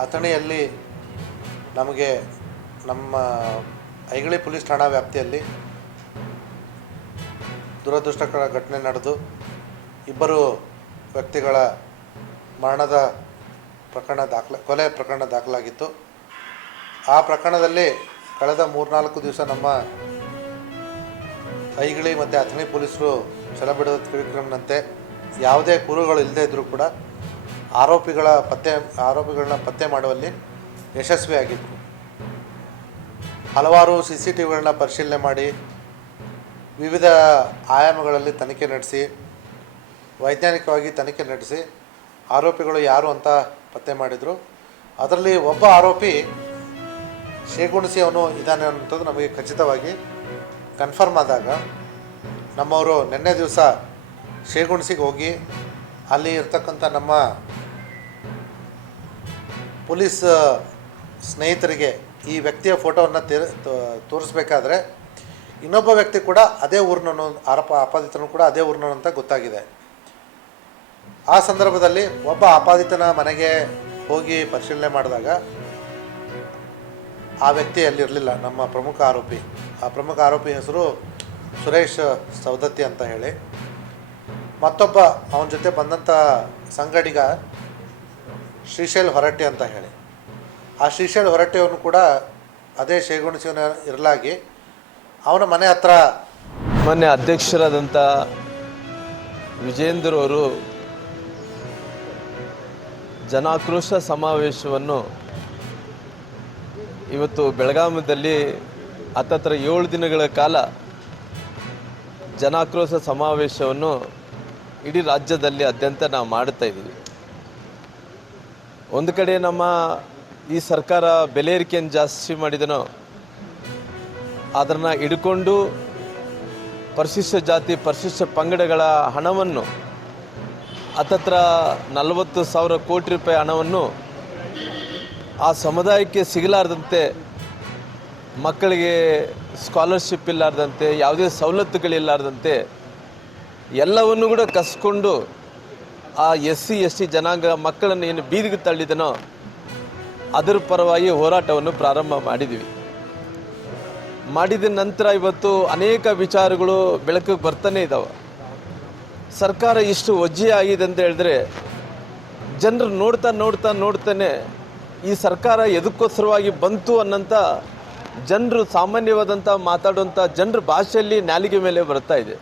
ಅಥಣಿಯಲ್ಲಿ ನಮಗೆ ನಮ್ಮ ಐಗಳಿ ಪೊಲೀಸ್ ಠಾಣಾ ವ್ಯಾಪ್ತಿಯಲ್ಲಿ ದುರದೃಷ್ಟಕರ ಘಟನೆ ನಡೆದು ಇಬ್ಬರು ವ್ಯಕ್ತಿಗಳ ಮರಣದ ಪ್ರಕರಣ ಕೊಲೆ ಪ್ರಕರಣ ದಾಖಲಾಗಿತ್ತು. ಆ ಪ್ರಕರಣದಲ್ಲಿ ಕಳೆದ 3-4 ದಿವಸ ನಮ್ಮ ಐಗಳಿ ಮತ್ತು ಅಥಣಿ ಪೊಲೀಸರು ಛಲಬಿಡದ ತ್ರಿವಿಕ್ರಮ್ನಂತೆ ಯಾವುದೇ ಕುರುಗಳು ಇಲ್ಲದೇ ಇದ್ದರೂ ಕೂಡ ಆರೋಪಿಗಳನ್ನ ಪತ್ತೆ ಮಾಡುವಲ್ಲಿ ಯಶಸ್ವಿಯಾಗಿದ್ದರು. ಹಲವಾರು CCTVಗಳನ್ನ ಪರಿಶೀಲನೆ ಮಾಡಿ ವಿವಿಧ ಆಯಾಮಗಳಲ್ಲಿ ತನಿಖೆ ನಡೆಸಿ ವೈಜ್ಞಾನಿಕವಾಗಿ ತನಿಖೆ ನಡೆಸಿ ಆರೋಪಿಗಳು ಯಾರು ಅಂತ ಪತ್ತೆ ಮಾಡಿದರು. ಅದರಲ್ಲಿ ಒಬ್ಬ ಆರೋಪಿ ಶೇಗುಣಸಿ ಅವನು ಇದ್ದಾನೆ ಅನ್ನೋಂಥದ್ದು ನಮಗೆ ಖಚಿತವಾಗಿ ಕನ್ಫರ್ಮ್ ಆದಾಗ ನಮ್ಮವರು ನಿನ್ನೆ ದಿವಸ ಶೇಗುಣಸಿಗೆ ಹೋಗಿ ಅಲ್ಲಿ ಇರ್ತಕ್ಕಂಥ ನಮ್ಮ ಪೊಲೀಸ್ ಸ್ನೇಹಿತರಿಗೆ ಈ ವ್ಯಕ್ತಿಯ ಫೋಟೋವನ್ನು ತೋರಿಸ್ಬೇಕಾದ್ರೆ ಇನ್ನೊಬ್ಬ ವ್ಯಕ್ತಿ ಕೂಡ ಅದೇ ಊರಿನವನು, ಆಪಾದಿತನು ಕೂಡ ಅದೇ ಊರಿನವನು ಅಂತ ಗೊತ್ತಾಗಿದೆ. ಆ ಸಂದರ್ಭದಲ್ಲಿ ಒಬ್ಬ ಆಪಾದಿತನ ಮನೆಗೆ ಹೋಗಿ ಪರಿಶೀಲನೆ ಮಾಡಿದಾಗ ಆ ವ್ಯಕ್ತಿ ಅಲ್ಲಿರಲಿಲ್ಲ. ನಮ್ಮ ಪ್ರಮುಖ ಆರೋಪಿ ಹೆಸರು ಸುರೇಶ್ ಸವದತ್ತಿ ಅಂತ ಹೇಳಿ. ಮತ್ತೊಬ್ಬ ಅವನ ಜೊತೆ ಬಂದಂಥ ಸಂಗಡಿಗ ಶ್ರೀಶೈಲ್ ಹೊರಟ್ಟಿ ಅಂತ ಹೇಳಿ. ಆ ಶ್ರೀಶೈಲ್ ಹೊರಟ್ಟಿಯವನು ಕೂಡ ಅದೇ ಶೇಗುಣಸಿಯವನ ಇರಲಾಗಿ ಅವನ ಮನೆ ಹತ್ರ ಮೊನ್ನೆ ಅಧ್ಯಕ್ಷರಾದಂಥ ವಿಜೇಂದ್ರ ಅವರು ಜನಾಕ್ರೋಶ ಸಮಾವೇಶವನ್ನು ಇವತ್ತು ಬೆಳಗಾವಿಯಲ್ಲಿ ಹತ್ತತ್ರ 7 ದಿನಗಳ ಕಾಲ ಜನಾಕ್ರೋಶ ಸಮಾವೇಶವನ್ನು ಇಡೀ ರಾಜ್ಯದಲ್ಲಿ ಅತ್ಯಂತ ನಾವು ಮಾಡ್ತಾ ಇದ್ದೀವಿ. ಒಂದು ಕಡೆ ನಮ್ಮ ಈ ಸರ್ಕಾರ ಬೆಲೆ ಏರಿಕೆಯನ್ನು ಜಾಸ್ತಿ ಮಾಡಿದನೋ ಅದನ್ನು ಹಿಡ್ಕೊಂಡು ಪರಿಶಿಷ್ಟ ಜಾತಿ ಪರಿಶಿಷ್ಟ ಪಂಗಡಗಳ ಹಣವನ್ನು ಹತ್ತತ್ರ 40,000 ಕೋಟಿ ರೂಪಾಯಿ ಹಣವನ್ನು ಆ ಸಮುದಾಯಕ್ಕೆ ಸಿಗಲಾರ್ದಂತೆ, ಮಕ್ಕಳಿಗೆ ಸ್ಕಾಲರ್ಶಿಪ್ ಇಲ್ಲಾರ್ದಂತೆ, ಯಾವುದೇ ಸವಲತ್ತುಗಳಿಲ್ಲಾರ್ದಂತೆ ಎಲ್ಲವನ್ನು ಕೂಡ ಕಸ್ಕೊಂಡು ಆ SC/ST ಜನಾಂಗ ಮಕ್ಕಳನ್ನು ಏನು ಬೀದಿಗೆ ತಳ್ಳಿದನೋ ಅದರ ಪರವಾಗಿ ಹೋರಾಟವನ್ನು ಪ್ರಾರಂಭ ಮಾಡಿದ ನಂತರ ಇವತ್ತು ಅನೇಕ ವಿಚಾರಗಳು ಬೆಳಕಿಗೆ ಬರ್ತಾನೆ ಇದ್ದಾವೆ. ಸರ್ಕಾರ ಇಷ್ಟು ಒಜ್ಜೆ ಆಗಿದೆ ಅಂತ ಹೇಳಿದ್ರೆ ಜನರು ನೋಡ್ತಾನೆ ಈ ಸರ್ಕಾರ ಎದಕ್ಕೋಸ್ಕರವಾಗಿ ಬಂತು ಅನ್ನೋಂಥ ಜನರು ಸಾಮಾನ್ಯವಾದಂಥ ಮಾತಾಡುವಂಥ ಜನರ ಭಾಷೆಯಲ್ಲಿ ನಾಲಿಗೆ ಮೇಲೆ ಬರ್ತಾ ಇದೆ.